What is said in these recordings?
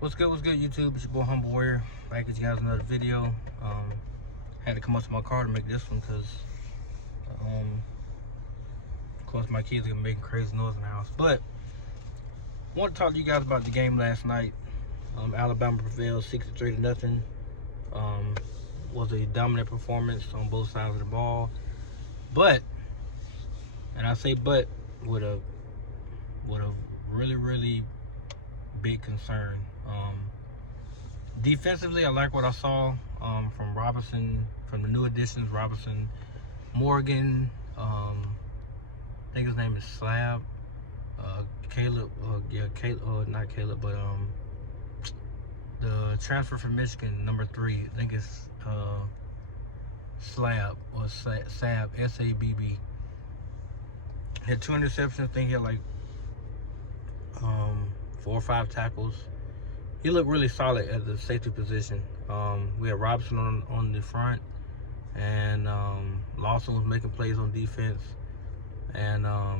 What's good, YouTube? It's your boy Humble Warrior, back at you guys another video. Had to come up to my car to make this one because of course my kids are making crazy noise in the house. But I want to talk to you guys about the game last night. Alabama prevailed 63-0. Was a dominant performance on both sides of the ball. But, and I say but with a really big concern. Defensively, I like what I saw from Robinson, from the new additions, Robinson, Morgan, I think his name is Slab, Caleb, not Caleb, but the transfer from Michigan, number 3, I think it's Slab, or Sab, S-A-B-B. Had 2 interceptions. I think he had like 4 or 5 tackles. He looked really solid at the safety position. We had Robinson on the front, and Lawson was making plays on defense, and I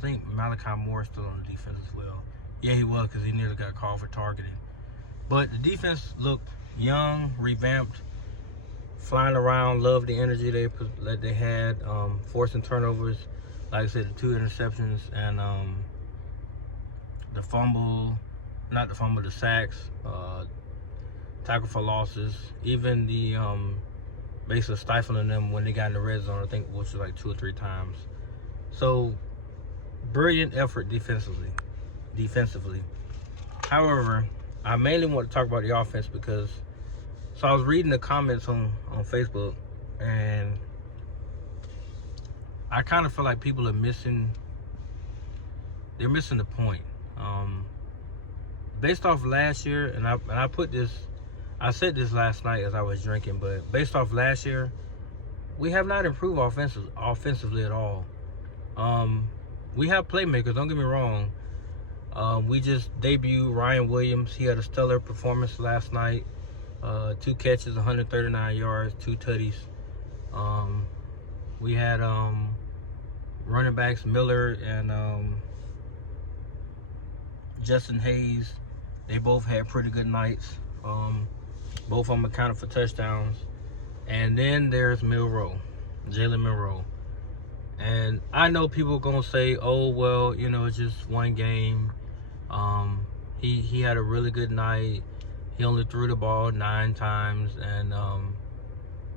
think Malachi Moore is still on the defense as well. Yeah, he was, because he nearly got called for targeting. But the defense looked young, revamped, flying around. Loved the energy that they had, forcing turnovers. Like I said, the 2 interceptions and the fumble. Not the fumble, the sacks, tackle for losses, even the basically stifling them when they got in the red zone, I think, which was like 2 or 3 times. So, brilliant effort defensively. However, I mainly want to talk about the offense because, so I was reading the comments on Facebook, and I kind of feel like people are missing the point. Based off last year, and I said this last night as I was drinking, but based off last year, we have not improved offensively at all. We have playmakers, don't get me wrong. We just debuted Ryan Williams. He had a stellar performance last night. 2 catches, 139 yards, 2 tutties. We had running backs Miller and Justin Hayes. They both had pretty good nights. Both of them accounted for touchdowns. And then there's Jalen Milroe. And I know people are going to say, oh, well, you know, it's just one game. He had a really good night. He only threw the ball 9 times. And,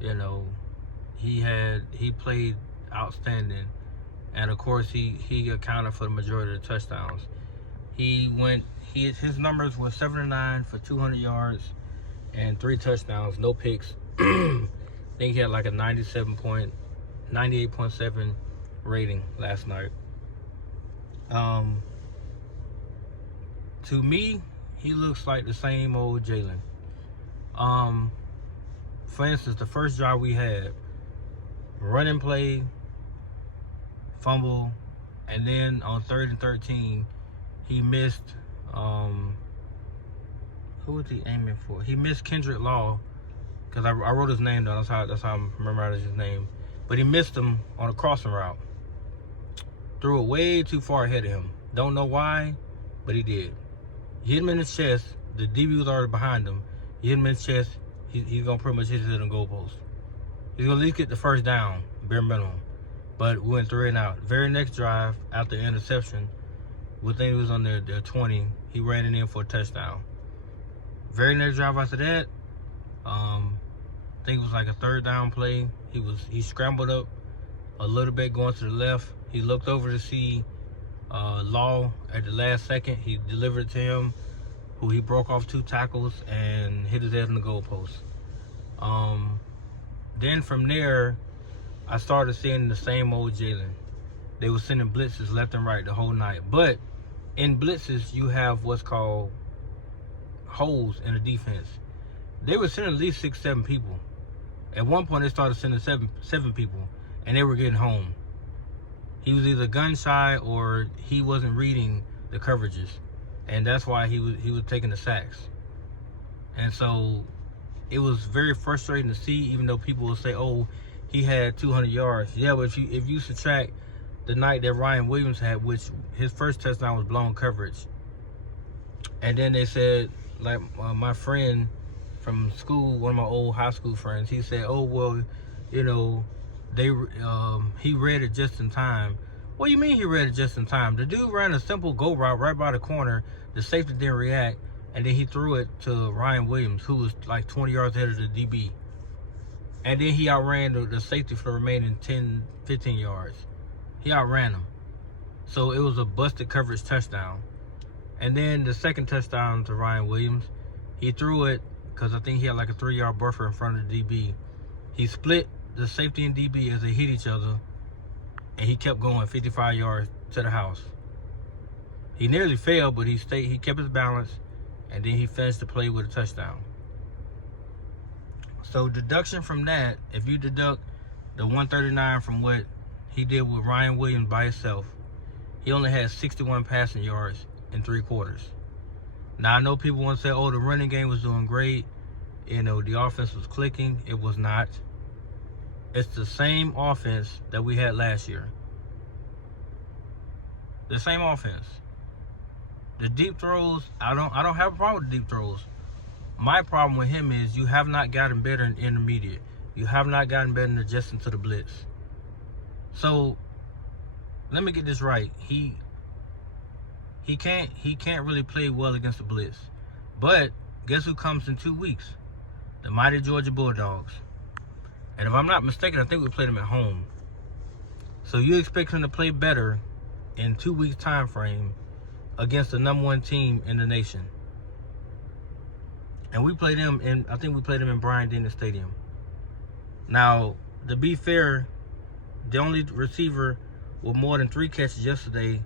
you know, he played outstanding. And, of course, he accounted for the majority of the touchdowns. His numbers were 7-9 for 200 yards and 3 touchdowns, no picks. I think he had like a 98.7 rating last night. To me, he looks like the same old Jalen. For instance, the first drive we had, running play, fumble, and then on 3rd and 13, he missed, who was he aiming for? He missed Kendrick Law, because I wrote his name down. That's how I remember his name. But he missed him on a crossing route. Threw it way too far ahead of him. Don't know why, but he did. He hit him in his chest. The DB was already behind him. He hit him in his chest. He's going to pretty much hit his head on goalpost. He's going to at least get the first down, bare minimum. But we went 3 and out. Very next drive, after the interception, we think he was on their 20. He ran it in for a touchdown. Very next drive after that, I think it was like a 3rd down play. He scrambled up a little bit going to the left. He looked over to see Law at the last second. He delivered it to him, who he broke off 2 tackles and hit his head on the goalpost. Then from there, I started seeing the same old Jalen. They were sending blitzes left and right the whole night. But in blitzes, you have what's called holes in the defense. They were sending at least 6-7 people. At one point, they started sending seven people, and they were getting home. He was either gun shy or he wasn't reading the coverages, and that's why he was taking the sacks. And so it was very frustrating to see, even though people will say, oh, he had 200 yards. Yeah, but if you subtract the night that Ryan Williams had, which his first touchdown was blown coverage, And then they said, like, my friend from school, one of my old high school friends, he said, oh, well, you know, he read it just in time. What do you mean he read it just in time? The dude ran a simple go route right by the corner. The safety didn't react, and then he threw it to Ryan Williams, who was like 20 yards ahead of the DB. And then he outran the safety for the remaining 10, 15 yards. He outran him. So it was a busted coverage touchdown. And then the second touchdown to Ryan Williams, he threw it because I think he had like a 3-yard buffer in front of the DB. He split the safety and DB as they hit each other, and he kept going 55 yards to the house. He nearly fell, but he kept his balance, and then he finished the play with a touchdown. So deduction from that, if you deduct the 139 from what he did with Ryan Williams by himself, he only had 61 passing yards in 3 quarters. Now, I know people want to say, oh, the running game was doing great. You know, the offense was clicking. It was not. It's the same offense that we had last year. The same offense. The deep throws, I don't have a problem with deep throws. My problem with him is you have not gotten better in intermediate. You have not gotten better in adjusting to the blitz. So, let me get this right. He can't really play well against the blitz. But guess who comes in 2 weeks? The mighty Georgia Bulldogs. And if I'm not mistaken, I think we played them at home. So you expect him to play better in 2 weeks time frame against the #1 team in the nation. And we played them I think we played them in Bryant-Denny Stadium. Now, to be fair, the only receiver with more than 3 catches yesterday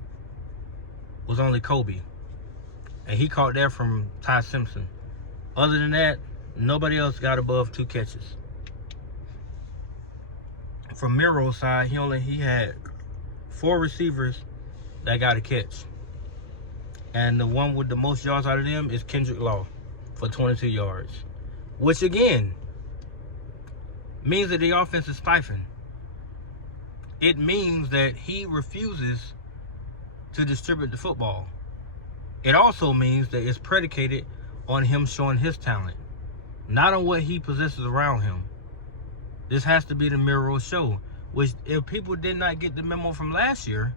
was only Kobe. And he caught that from Ty Simpson. Other than that, nobody else got above 2 catches. From Miro's side, he had 4 receivers that got a catch. And the one with the most yards out of them is Kendrick Law for 22 yards. Which, again, means that the offense is stifling. It means that he refuses to distribute the football. It also means that it's predicated on him showing his talent, not on what he possesses around him. This has to be the Miro show, which if people did not get the memo from last year,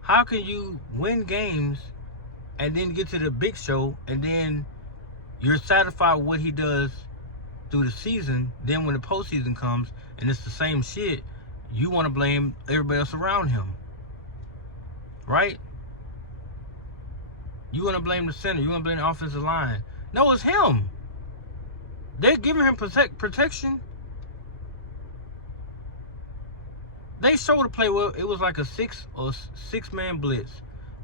how can you win games and then get to the big show and then you're satisfied with what he does through the season, then when the postseason comes and it's the same shit, you want to blame everybody else around him, right? You want to blame the center, you want to blame the offensive line. No, it's him. They're giving him protection. They showed the play well. It was like a six-man blitz.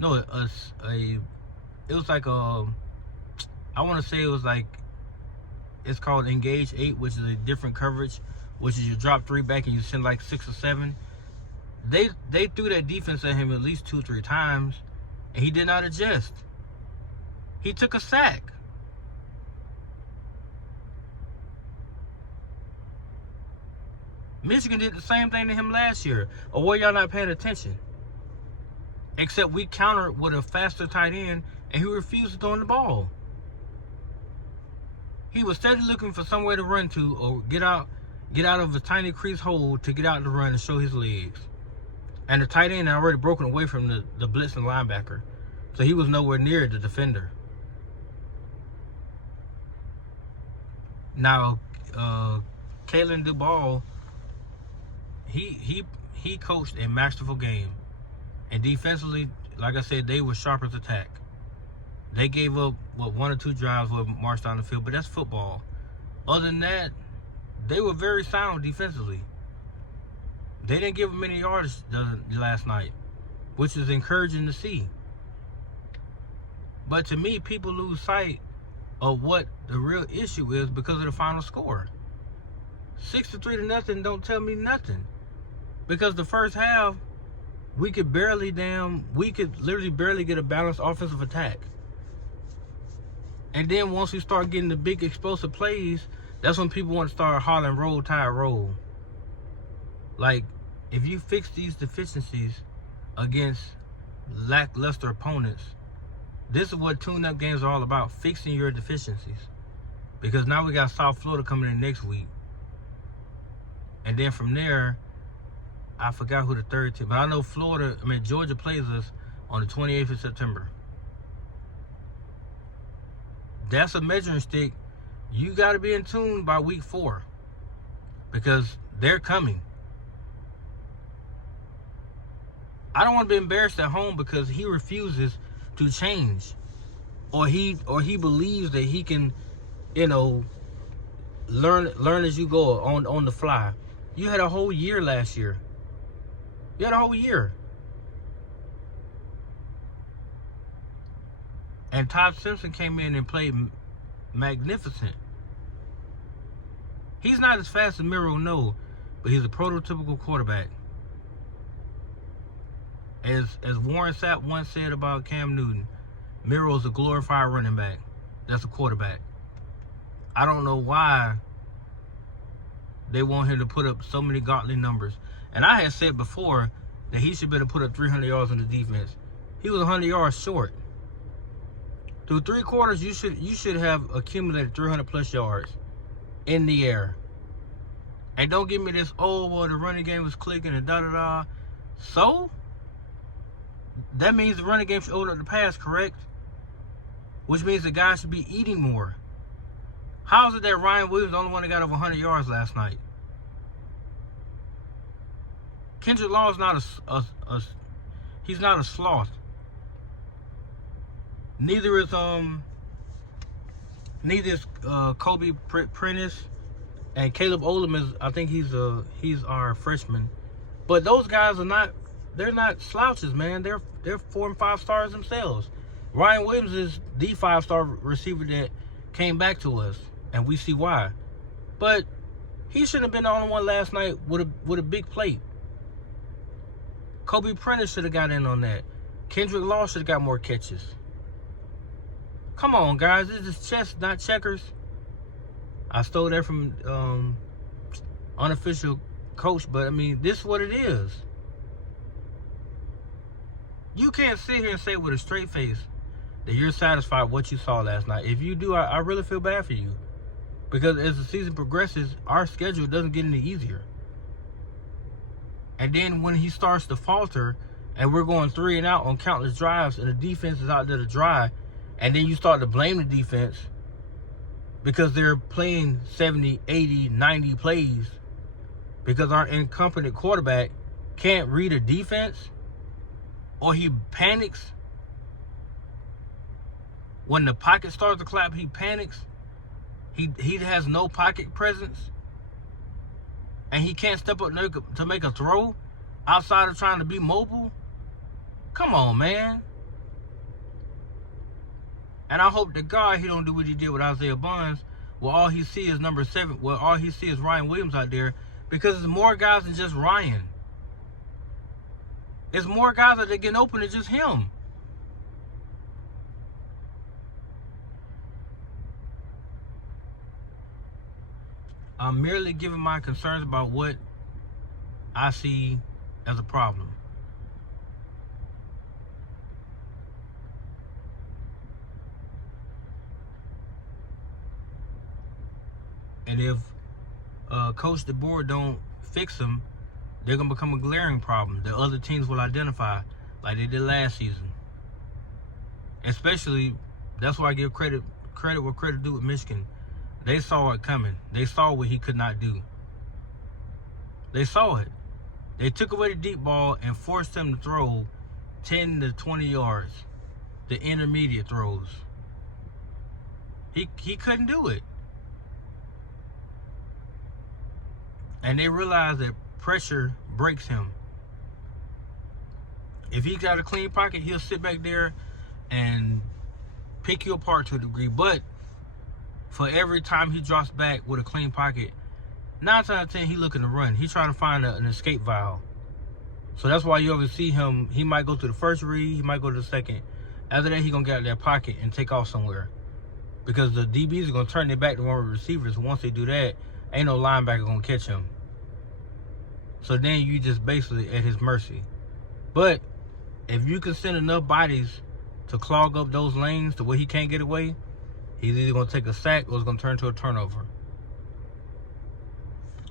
No, it was like I want to say it was like, it's called Engage 8, which is a different coverage, which is you drop 3 back and you send like 6 or 7. They threw that defense at him at least 2-3 times, and he did not adjust. He took a sack. Michigan did the same thing to him last year. Or were y'all not paying attention? Except we countered with a faster tight end, and he refused to throw in the ball. He was steadily looking for somewhere to run to or get out of a tiny crease hole to get out the run and show his legs. And the tight end had already broken away from the blitzing linebacker. So he was nowhere near the defender. Now, Kalen DeBall, he coached a masterful game. And defensively, like I said, they were sharp as attack. They gave up, 1 or 2 drives where marched down the field, but that's football. Other than that, they were very sound defensively. They didn't give them many yards last night, which is encouraging to see. But to me, people lose sight of what the real issue is because of the final score. 63-0 don't tell me nothing. Because the first half, we could literally barely get a balanced offensive attack. And then once we start getting the big explosive plays, that's when people want to start hollering, roll, tide, roll. Like, if you fix these deficiencies against lackluster opponents, This is what tune-up games are all about, fixing your deficiencies. Because now we got South Florida coming in next week. And then from there, I forgot who the third team, but I know Georgia plays us on the 28th of September. That's a measuring stick. You got to be in tune by week 4 because they're coming. I don't want to be embarrassed at home because he refuses to change, or he believes that he can, learn as you go on the fly. You had a whole year last year. You had a whole year. And Todd Simpson came in and played magnificent. He's not as fast as Miro, no, but he's a prototypical quarterback. As Warren Sapp once said about Cam Newton, Miro's a glorified running back. That's a quarterback. I don't know why they want him to put up so many godly numbers. And I had said before that he should better put up 300 yards on the defense. He was 100 yards short. Through 3 quarters, you should have accumulated 300 plus yards in the air. And don't give me this, the running game was clicking and da-da-da. So, that means the running game should hold up the pass, correct? Which means the guy should be eating more. How is it that Ryan Williams the only one that got over 100 yards last night? Kendrick Law is not he's not a sloth. Neither is Kobe Prentice, and Caleb Olem is, I think he's our freshman. But those guys they're not slouches, man. They're 4 and 5 stars themselves. Ryan Williams is the 5-star receiver that came back to us, and we see why. But he shouldn't have been the only one last night with a big plate. Kobe Prentice should have got in on that. Kendrick Law should have got more catches. Come on, guys. This is chess, not checkers. I stole that from unofficial coach, but I mean, this is what it is. You can't sit here and say with a straight face that you're satisfied with what you saw last night. If you do, I really feel bad for you. Because as the season progresses, our schedule doesn't get any easier. And then when he starts to falter, and we're going 3 and out on countless drives, and the defense is out there to dry, and then you start to blame the defense because they're playing 70, 80, 90 plays because our incompetent quarterback can't read a defense, or he panics. When the pocket starts to clap, he panics. He has no pocket presence. And he can't step up to make a throw outside of trying to be mobile. Come on, man. And I hope to God he don't do what he did with Isaiah Bonds, where all he sees is number 7, where all he sees is Ryan Williams out there, because there's more guys than just Ryan. There's more guys that are getting open than just him. I'm merely giving my concerns about what I see as a problem. And if Coach DeBoer don't fix them, they're going to become a glaring problem that other teams will identify like they did last season. Especially, that's why I give credit where credit due with Michigan. They saw it coming. They saw what he could not do. They saw it. They took away the deep ball and forced him to throw 10 to 20 yards, the intermediate throws. He couldn't do it. And they realized that pressure breaks him. If he got a clean pocket, he'll sit back there and pick you apart to a degree. But for every time he drops back with a clean pocket, 9 times out of 10, he looking to run. He's trying to find an escape valve. So that's why you always see him. He might go to the first read. He might go to the second. After that, he going to get out of that pocket and take off somewhere. Because the DBs are going to turn their back to one of the receivers. Once they do that, ain't no linebacker going to catch him. So then you just basically at his mercy. But if you can send enough bodies to clog up those lanes to where he can't get away, he's either going to take a sack or it's going to turn to a turnover.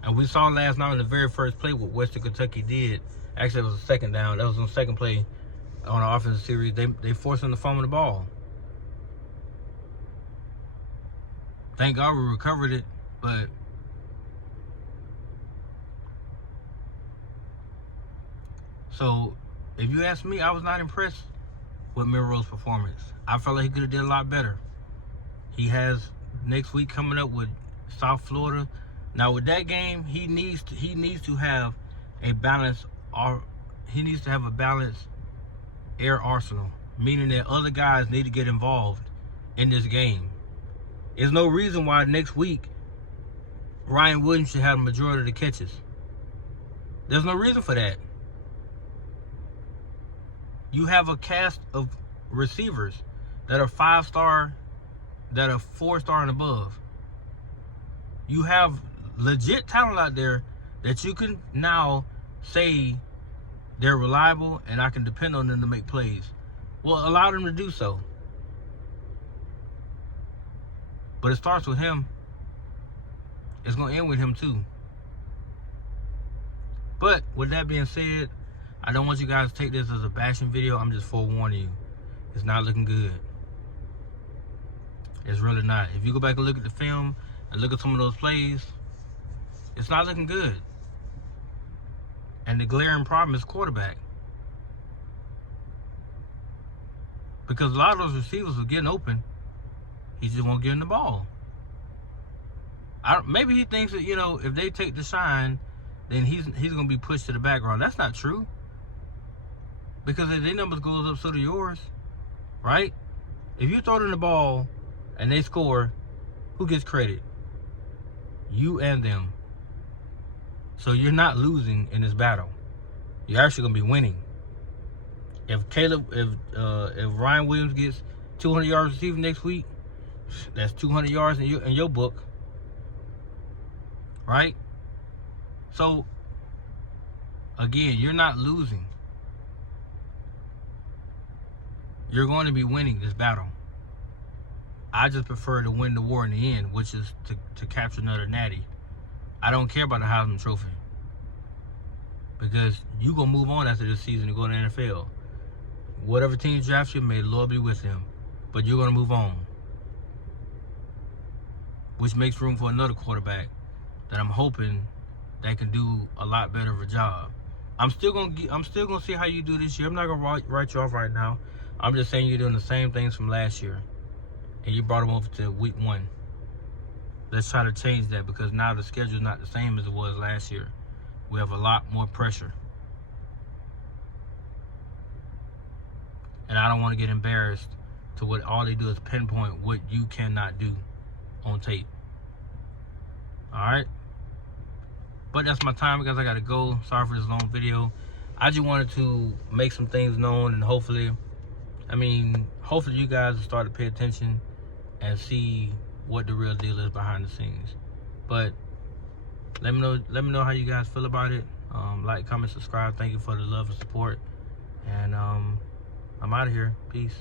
And we saw last night in the very first play what Western Kentucky did. Actually, it was a second down. That was on the second play on the offensive series. They forced him to fumble the ball. Thank God we recovered it, but so if you ask me, I was not impressed with Milroe's performance. I felt like he could have did a lot better. He has next week coming up with South Florida. Now with that game, he needs to have a balance, or he needs to have a balanced air arsenal, meaning that other guys need to get involved in this game. There's no reason why next week Ryan Williams should have the majority of the catches. There's no reason for that. You have a cast of receivers that are 5-star, that are 4-star and above. You have legit talent out there that you can now say they're reliable and I can depend on them to make plays. Well, allow them to do so. But it starts with him. It's going to end with him too. But with that being said, I don't want you guys to take this as a bashing video. I'm just forewarning you. It's not looking good. It's really not. If you go back and look at the film and look at some of those plays, it's not looking good. And the glaring problem is quarterback. Because a lot of those receivers were getting open. He just won't get in the ball. Maybe he thinks that, if they take the shine, then he's going to be pushed to the background. That's not true. Because if their numbers goes up, so do yours. Right? If you throw them the ball and they score, who gets credit? You and them. So you're not losing in this battle. You're actually going to be winning. If Ryan Williams gets 200 yards receiving next week, that's 200 yards in your book. Right? So, again, you're not losing. You're going to be winning this battle. I just prefer to win the war in the end, which is to capture another natty. I don't care about the Heisman Trophy. Because you're going to move on after this season and go to the NFL. Whatever team drafts you, may the Lord be with them. But you're going to move on. Which makes room for another quarterback that I'm hoping that can do a lot better of a job. I'm still gonna see how you do this year. I'm not gonna write you off right now. I'm just saying you're doing the same things from last year, and you brought them over to week 1. Let's try to change that, because now the schedule's not the same as it was last year. We have a lot more pressure, and I don't want to get embarrassed to what all they do is pinpoint what you cannot do on tape. Alright? But that's my time, because I gotta go. Sorry for this long video. I just wanted to make some things known, and hopefully you guys will start to pay attention and see what the real deal is behind the scenes. But let me know how you guys feel about it. Like, comment, subscribe. Thank you for the love and support. And I'm out of here. Peace.